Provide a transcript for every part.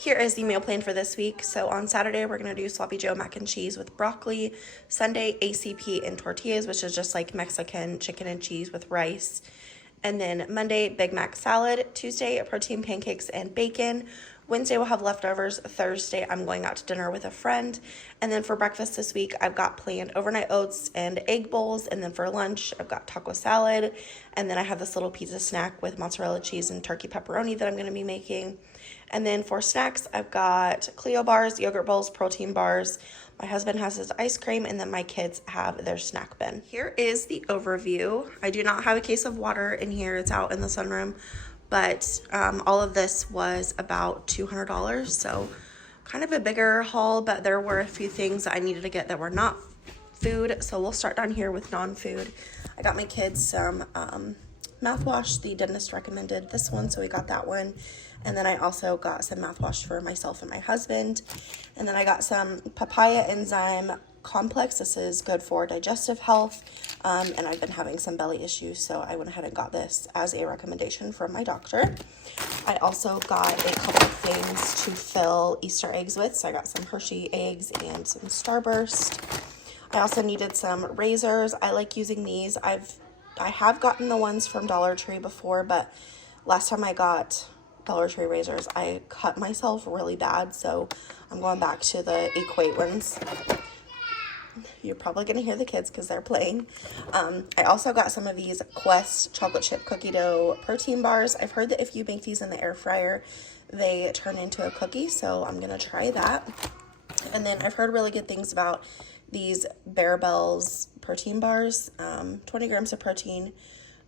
Here is the meal plan for this week. So on Saturday, we're going to do Sloppy Joe mac and cheese with broccoli. Sunday, ACP and tortillas, which is just like Mexican chicken and cheese with rice. And then Monday, Big Mac salad. Tuesday, protein pancakes and bacon. Wednesday, we'll have leftovers. Thursday, I'm going out to dinner with a friend. And then for breakfast this week, I've got planned overnight oats and egg bowls. And then for lunch, I've got taco salad. And then I have this little pizza snack with mozzarella cheese and turkey pepperoni that I'm going to be making. And then for snacks, I've got Clio bars, yogurt bowls, protein bars. My husband has his ice cream, and then my kids have their snack bin. Here is the overview. I do not have a case of water in here. It's out in the sunroom. But all of this was about $200. So kind of a bigger haul, but there were a few things that I needed to get that were not food. So we'll start down here with non-food. I got my kids some mouthwash. The dentist recommended this one, so we got that one. And then I also got some mouthwash for myself and my husband. And then I got some papaya enzyme complex. This is good for digestive health. And I've been having some belly issues, so I went ahead and got this as a recommendation from my doctor. I also got a couple of things to fill Easter eggs with. So I got some Hershey eggs and some Starburst. I also needed some razors. I like using these. I have gotten the ones from Dollar Tree before, but last time I got Dollar Tree razors, I cut myself really bad, so I'm going back to the Equate ones. You're probably going to hear the kids because they're playing. I also got some of these Quest chocolate chip cookie dough protein bars. I've heard that if you make these in the air fryer, they turn into a cookie, so I'm going to try that. And then I've heard really good things about these Bear Bells protein bars. 20 grams of protein,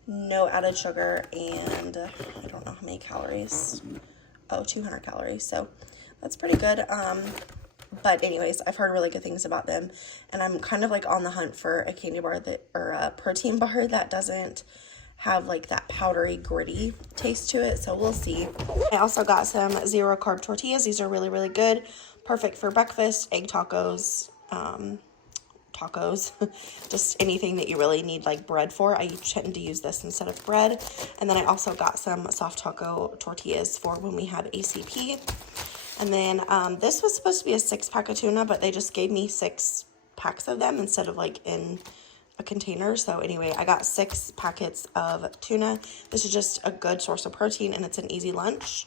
no added sugar, and I don't know how many calories. 200 calories, so that's pretty good. But anyways, I've heard really good things about them, and I'm kind of like on the hunt for a candy bar that, or a protein bar that doesn't have like that powdery, gritty taste to it, so we'll see. I also got some zero carb tortillas. These are really, really good. Perfect for breakfast, egg tacos, just anything that you really need like bread for. I tend to use this instead of bread. And then I also got some soft taco tortillas for when we have ACP. And then this was supposed to be a 6-pack of tuna, but they just gave me 6 packs of them instead of like in a container. So anyway, I got 6 packets of tuna. This is just a good source of protein, and it's an easy lunch.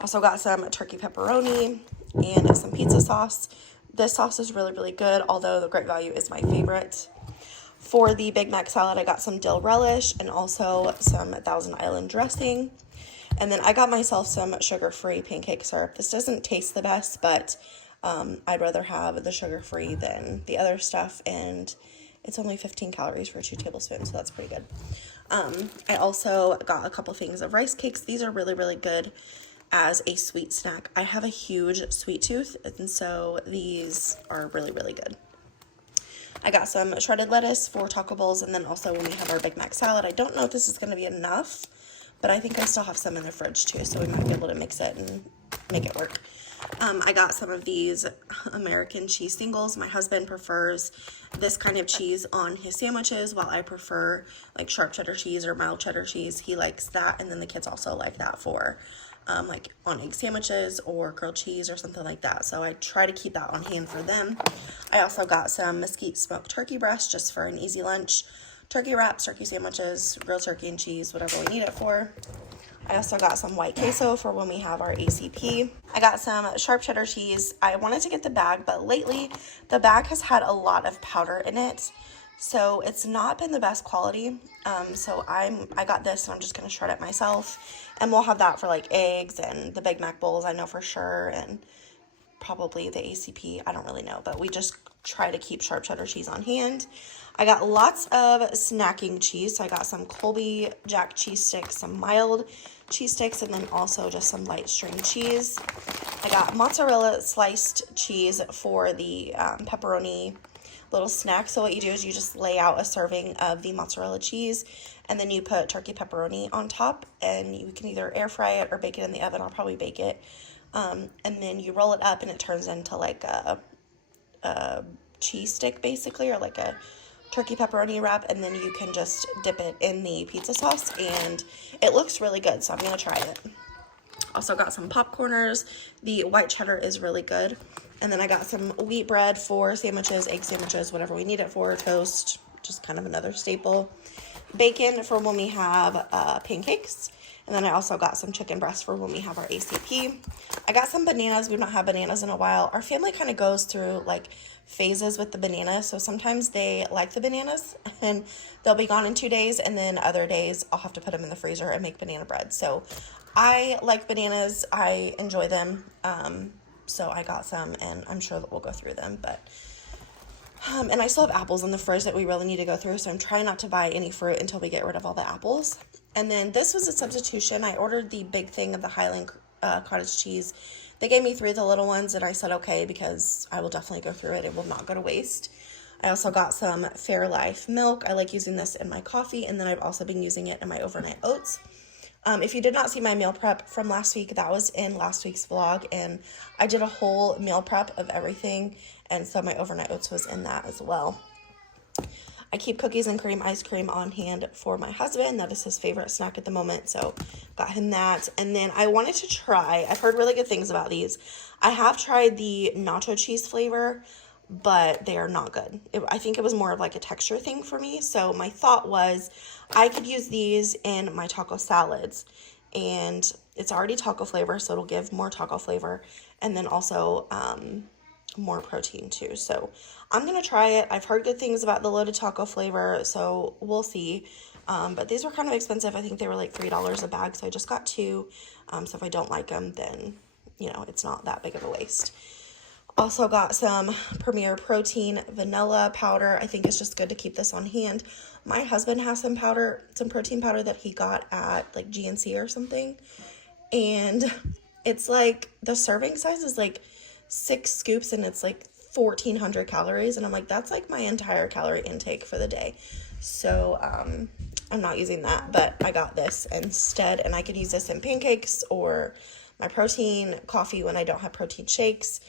Also got some turkey pepperoni and some pizza sauce. This sauce is really, really good, although the Great Value is my favorite. For the Big Mac salad, I got some dill relish and also some Thousand Island dressing. And then I got myself some sugar-free pancake syrup. This doesn't taste the best, but I'd rather have the sugar-free than the other stuff. And it's only 15 calories for 2 tablespoons, so that's pretty good. I also got a couple things of rice cakes. These are really, really good as a sweet snack. I have a huge sweet tooth, and so these are really, really good. I got some shredded lettuce for taco bowls, and then also when we have our Big Mac salad. I don't know if this is going to be enough, but I think I still have some in the fridge too, so we might be able to mix it and make it work. I got some of these American cheese singles. My husband prefers this kind of cheese on his sandwiches, while I prefer like sharp cheddar cheese or mild cheddar cheese. He likes that, and then the kids also like that for like on egg sandwiches or grilled cheese or something like that. So I try to keep that on hand for them. I also got some mesquite smoked turkey breast just for an easy lunch. Turkey wraps, turkey sandwiches, grilled turkey and cheese, whatever we need it for. I also got some white queso for when we have our ACP. I got some sharp cheddar cheese. I wanted to get the bag, but lately the bag has had a lot of powder in it, so it's not been the best quality. So I got this, and I'm just gonna shred it myself, and we'll have that for like eggs and the Big Mac bowls, I know for sure, and probably the ACP, I don't really know, but we just try to keep sharp cheddar cheese on hand. I got lots of snacking cheese. So I got some Colby Jack cheese sticks, some mild cheese sticks, and then also just some light string cheese. I got mozzarella sliced cheese for the pepperoni little snack. So what you do is you just lay out a serving of the mozzarella cheese, and then you put turkey pepperoni on top, and you can either air fry it or bake it in the oven. I'll probably bake it. And then you roll it up, and it turns into like a cheese stick basically, or like a turkey pepperoni wrap, and then you can just dip it in the pizza sauce, and it looks really good, so I'm gonna try it. Also got some popcorners. The white cheddar is really good. And then I got some wheat bread for sandwiches, egg sandwiches, whatever we need it for, toast, just kind of another staple. Bacon for when we have pancakes. And then I also got some chicken breast for when we have our ACP. I got some bananas. We've not had bananas in a while. Our family kind of goes through like phases with the bananas. So sometimes they like the bananas and they'll be gone in 2 days. And then other days I'll have to put them in the freezer and make banana bread. So I like bananas. I enjoy them. So I got some and I'm sure that we'll go through them. But and I still have apples in the fridge that we really need to go through. So I'm trying not to buy any fruit until we get rid of all the apples. And then this was a substitution. I ordered the big thing of the Highland cottage cheese. They gave me 3 of the little ones, and I said okay because I will definitely go through it. It will not go to waste. I also got some Fairlife milk. I like using this in my coffee, and then I've also been using it in my overnight oats. If you did not see my meal prep from last week, that was in last week's vlog, and I did a whole meal prep of everything, and so my overnight oats was in that as well. I keep cookies and cream ice cream on hand for my husband. That is his favorite snack at the moment, so got him that. And then I wanted to try, I've heard really good things about these. I have tried the nacho cheese flavor, but they are not good. I think it was more of like a texture thing for me. So my thought was I could use these in my taco salads, and it's already taco flavor, so it'll give more taco flavor, and then also more protein too. So I'm gonna try it. I've heard good things about the loaded taco flavor, so we'll see. But these were kind of expensive. I think they were like $3 a bag, so I just got 2. So if I don't like them, then you know it's not that big of a waste. Also got some Premier Protein vanilla powder. I think it's just good to keep this on hand. My husband has some powder, some protein powder that he got at like GNC or something, and it's like the serving size is like 6 scoops and it's like 1,400 calories, and I'm like, that's like my entire calorie intake for the day. So I'm not using that, but I got this instead, and I could use this in pancakes or my protein coffee when I don't have protein shakes.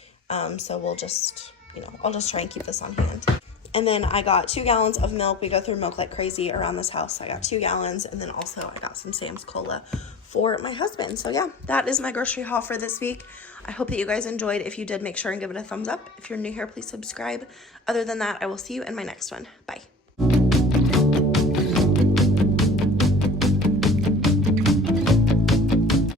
So we'll just, you know, I'll just try and keep this on hand. And then I got 2 gallons of milk. We go through milk like crazy around this house. So I got 2 gallons, and then also I got some Sam's Cola for my husband. So yeah, that is my grocery haul for this week. I hope that you guys enjoyed. If you did, make sure and give it a thumbs up. If you're new here, please subscribe. Other than that, I will see you in my next one. Bye.